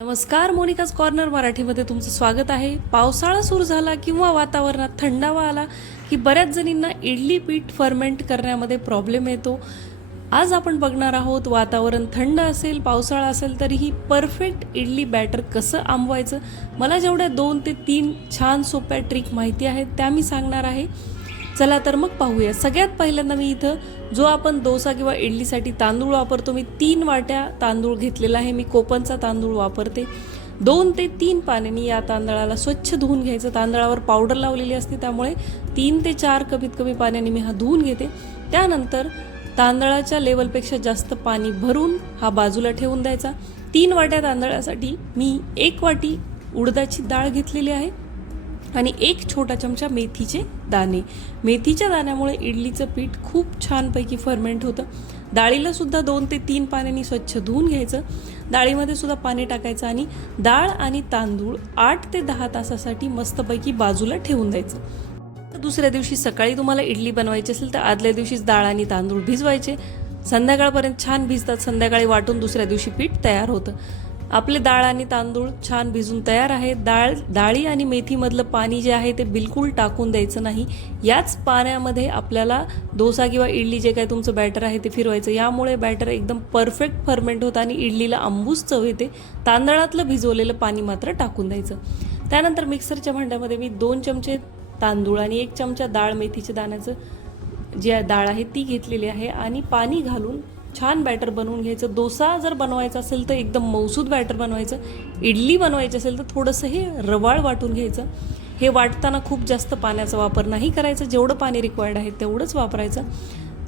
नमस्कार Monika's corner मराठीमध्ये तुमचं स्वागत आहे. पावसाळा सुरू झाला किंवा वातावरणात थंडावा आला की बऱ्याच जणींना इडली पीठ फर्मेंट करण्यामध्ये प्रॉब्लेम येतो. आज आपण बघणार आहोत वातावरण थंड असेल पावसाळा असेल तरीही परफेक्ट इडली बॅटर कसं आंबवायचं? मला जेवढ्या दोन ते तीन छान सोप्या ट्रिक माहिती आहेत त्या मी सांगणार आहे. चला तर मग पाहूया. सगळ्यात पहिल्यांदा मी इथं जो आपण डोसा किंवा इडलीसाठी तांदूळ वापरतो मी तीन वाट्या तांदूळ घेतलेला आहे. मी कोपनचा तांदूळ वापरते. दोन ते तीन पाण्याने या तांदळाला स्वच्छ धुवून घ्यायचं. तांदळावर पावडर लावलेली असते त्यामुळे तीन ते चार कमीत कमी पाण्याने मी हा धुवून घेते. त्यानंतर तांदळाच्या लेवलपेक्षा जास्त पाणी भरून हा बाजूला ठेवून द्यायचा. तीन वाट्या तांदळासाठी मी एक वाटी उडदाची डाळ घेतलेली आहे. आणि एक छोटा चमचा मेथीचे दाणे. मेथीच्या दाण्यामुळे इडलीचं पीठ खूप छानपैकी फर्मेंट होतं. डाळीला सुद्धा दोन ते तीन पाण्याने स्वच्छ धुवून घ्यायचं. डाळीमध्ये सुद्धा पाणी टाकायचं आणि डाळ आणि तांदूळ आठ ते दहा तासासाठी मस्तपैकी बाजूला ठेवून द्यायचं. दुसऱ्या दिवशी सकाळी तुम्हाला इडली बनवायची असेल तर आदल्या दिवशीच डाळ आणि तांदूळ भिजवायचे. संध्याकाळपर्यंत छान भिजतात. संध्याकाळी वाटून दुसऱ्या दिवशी पीठ तयार होतं. आपले डाळ आणि तांदूळ छान भिजून तयार आहे. डाळ डाळी आणि मेथीमधलं पाणी जे आहे ते बिलकुल टाकून द्यायचं नाही. याच पाण्यामध्ये आपल्याला डोसा किंवा इडली जे काही तुमचं बॅटर आहे ते फिरवायचं. यामुळे बॅटर एकदम परफेक्ट फर्मेंट होतं आणि इडलीला आंबूस चव येते. तांदळातलं भिजवलेलं पाणी मात्र टाकून द्यायचं. त्यानंतर मिक्सरच्या भांड्यामध्ये मी दोन चमचे तांदूळ आणि एक चमचा डाळ मेथीच्या दाण्याचं जी डाळ आहे ती घेतलेली आहे आणि पाणी घालून छान बॅटर बनवून घ्यायचं. डोसा जर बनवायचा असेल तर एकदम मौसूद बॅटर बनवायचं. इडली बनवायची असेल तर थोडंसं हे रवाळ वाटून घ्यायचं. हे वाटताना खूप जास्त पाण्याचा वापर नाही करायचा. जेवढं पाणी रिक्वायर्ड आहे तेवढंच वापरायचं.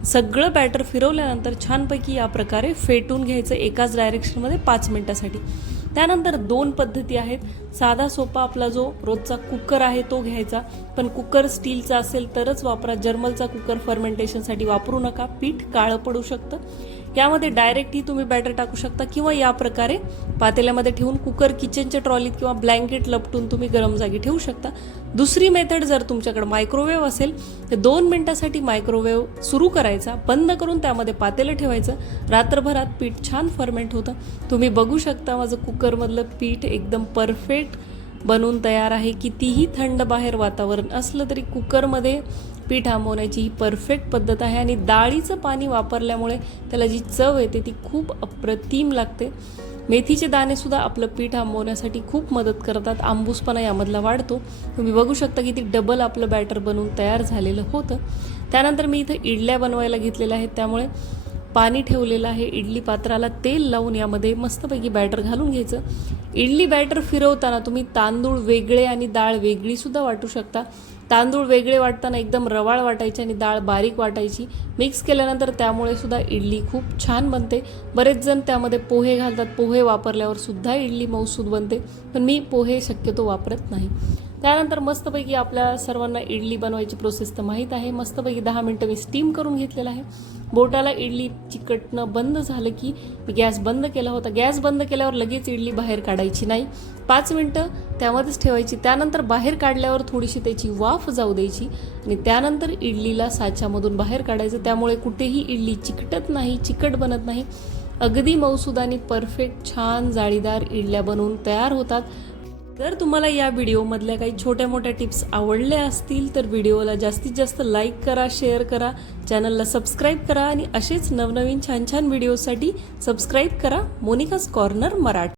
सगळं बॅटर फिरवल्यानंतर छानपैकी या प्रकारे फेटून घ्यायचं एकाच डायरेक्शनमध्ये पाच मिनटासाठी. त्यानंतर दोन पद्धती आहेत. साधा सोपा आपला जो रोजचा कुकर आहे तो घ्यायचा. पण कुकर स्टीलचा असेल तरच वापरा. जर्मलचा कुकर फर्मेंटेशनसाठी वापरू नका. पीठ काळं पडू शकतं. यामध्ये डायरेक्टही तुम्ही बॅटर टाकू शकता किंवा या प्रकारे पातेल्यामध्ये ठेवून कुकर किचनच्या ट्रॉलीत किंवा ब्लँकेट लपटून तुम्ही गरम जागी ठेवू शकता. दुसरी मेथड जर तुमच्याकडे मायक्रोवेव्ह असेल तर दोन मिनटासाठी मायक्रोवेव्ह सुरू करायचा बंद करून त्यामध्ये पातेलं ठेवायचं. रात्रभरात पीठ छान फर्मेंट होतं. तुम्ही बघू शकता माझं कुकरमधलं पीठ एकदम परफेक्ट बनवून तयार आहे. कितीही थंड बाहेर वातावरण असलं तरी कुकरमध्ये पीठ आंबवण्याची ही परफेक्ट पद्धत आहे आणि डाळीचं पाणी वापरल्यामुळे त्याला जी चव येते ती खूप अप्रतिम लागते. मेथीचे दाणेसुद्धा आपलं पीठ आंबवण्यासाठी खूप मदत करतात. आंबूसपणा यामधला वाढतो. तुम्ही बघू शकता की ती डबल आपलं बॅटर बनवून तयार झालेलं होतं. त्यानंतर मी इथं इडल्या बनवायला घेतलेल्या आहेत. त्यामुळे पाणी ठेवलेलं आहे. इडली पात्राला तेल लावून यामध्ये मस्तपैकी बॅटर घालून घ्यायचं. इडली बॅटर फिरवताना तुम्ही तांदूळ वेगळे आणि डाळ वेगळीसुद्धा वाटू शकता. तांदूळ वेगळे वाटताना एकदम रवाळ वाटायची आणि डाळ बारीक वाटायची. मिक्स केल्यानंतर त्यामुळे सुद्धा इडली खूप छान बनते. बरेच जण त्यामध्ये पोहे घालतात. पोहे वापरल्यावर सुद्धा इडली मौसूद बनते. पण मी पोहे शक्यतो वापरत नाही. त्यानंतर मस्तपैकी आपल्या सर्वांना इडली बनवायची प्रोसेस तर माहीत आहे. मस्तपैकी दहा मिनटं मी स्टीम करून घेतलेलं आहे. बोटाला इडली चिकटणं बंद झालं की मी गॅस बंद केला होता. गॅस बंद केल्यावर लगेच इडली बाहेर काढायची नाही. पाच मिनटं त्यामध्येच ठेवायची. त्यानंतर बाहेर काढल्यावर थोडीशी त्याची वाफ जाऊ द्यायची आणि त्यानंतर इडलीला साच्यामधून बाहेर काढायचं. त्यामुळे कुठेही इडली चिकटत नाही चिकट बनत नाही. अगदी मौसूद आणि परफेक्ट छान जाळीदार इडल्या बनवून तयार होतात. जर तुम्हाला या व्हिडिओमधल्या काही छोट्या मोठ्या टिप्स आवडल्या असतील तर व्हिडिओला जास्तीत जास्त लाईक करा शेअर करा चॅनलला सबस्क्राईब करा आणि असेच नवनवीन छान छान व्हिडिओसाठी सबस्क्राईब करा मोनिकाज कॉर्नर मराठी.